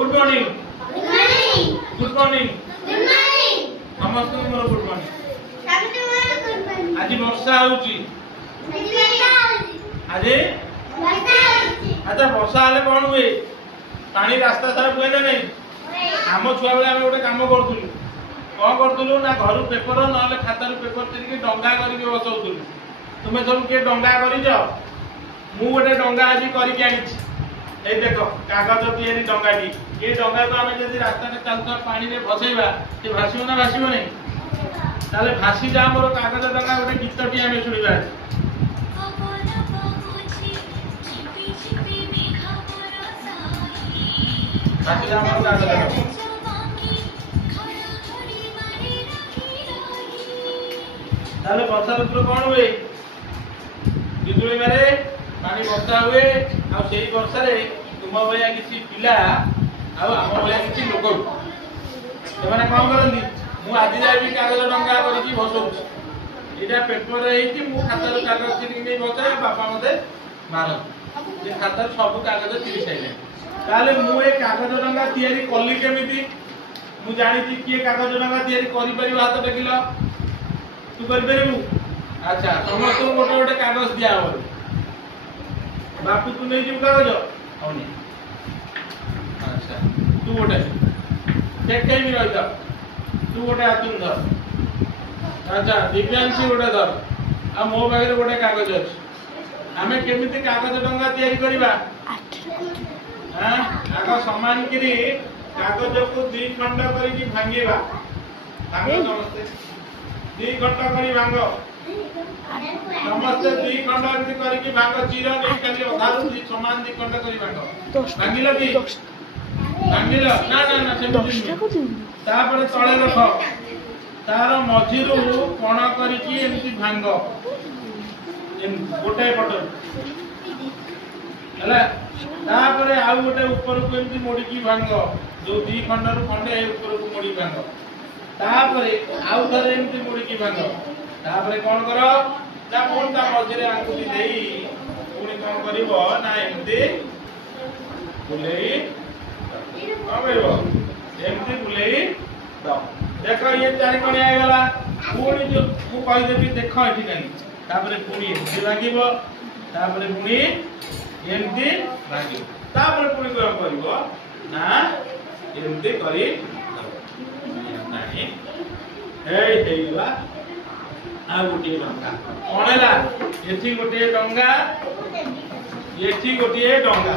Good morning good morning good morning good morning समस्त more good morning सबसे more good morning आज वर्षा होउची आज अच्छा वर्षा हेले कोन हुए पानी रास्ता सारा बुए ना नहीं आम छुआ बेले आम गोटे काम करथुलु कौन करथुलु ना घर पेपर नले खाता पेपर चिरिके डंगा करके बसौथुलु तुमे सब के डंगा करिज मु गोटे डंगा आज करके आनिछि ए देखो कागज तैयारी डंगाटी ये डंगा को आमे जदी रास्ता में चलता पानी में भसेबा से भासियो ना भासियो नहीं ताले भासी जा मोर कागज डंगा गोटे गीतटी आमे सुनिबा भासी जा मोर कागज डंगा ताले वर्षा ऋतु कोन हुए बिजुली मारे पानी वर्षा हुए आ सेही वर्षा रे तुम भया किसी पिला आ आम भया किसी लोक ସେମାନେ କଣ କରନ୍ତି ମୁଁ ଆଜି ଯାଇ କାଗଜ ଡଙ୍ଗା କରିକି ଭସଉଛି ଏଇଟା ପେପର ହେଇକି ମୁଁ ଖାତାର କାଗଜ ଚିରିକି ନେଇ ଭସାଏ ବାପା ମତେ ମାରନ୍ତି ଯେ ଖାତାର ସବୁ କାଗଜ ଚିରି ସାଇଲେ ତାହେଲେ ମୁଁ ଏ କାଗଜ ଡଙ୍ଗା ତିଆରି କଲି କେମିତି ମୁଁ ଜାଣିଛି କିଏ କାଗଜ ଡଙ୍ଗା ତିଆରି କରିପାରିବ ହାତ ଟେକିଲ ତୁ କରିପାରିବୁ ଆଚ୍ଛା ସମସ୍ତଙ୍କୁ ଗୋଟେ ଗୋଟେ କାଗଜ ଦିଆ ହବ बापू तू नहीं जीव कागज औनी अच्छा तू गोटे देख कहीं भी रहता तू गोटे हाथुन धर अच्छा दिव्यांशी गोटे धर आ मो पाखे गोटे कागज अच्छे आमे केमिति कागज डंगा तैयारी करिबा हां आगो समान करी कागज को दुई खंड करी भांगेबा भांगो समस्ते दुई खंड करी भांगो समस्त दुई खंड एमती करके भांग चिर नहीं खाली अधारू दुई समान दुई खंड करी भांग भांगिल कि भांगिल ना ना ना सेमती तापर तळे रख तार मझिरु कोण करके एमती भांग एम गोटे पट हला तापर आ गोटे ऊपर को एमती मोड़ी की भांग जो दुई खंड रु खंडे ऊपर को मोड़ी भांग तापर आउ थरे एमती मोड़ी की भांग तापर कोन करो ना कोन ता मझिरे आंगुली देई पुणी कोन करिवो ना एमती बुलेई आबेबो एमती बुलेई द देखो ये चारि कोणी आइ गला पुणी जो मु कहि देबी देखो एठी काई तापर पुणी एमती लागिवो तापर पुणी एमती लागिवो तापर पुणी कोन करिवो ना एमती करी नाही हेइला आ गोटे डंगा कोणला एठी गोटे डंगा एठी गोटे डंगा।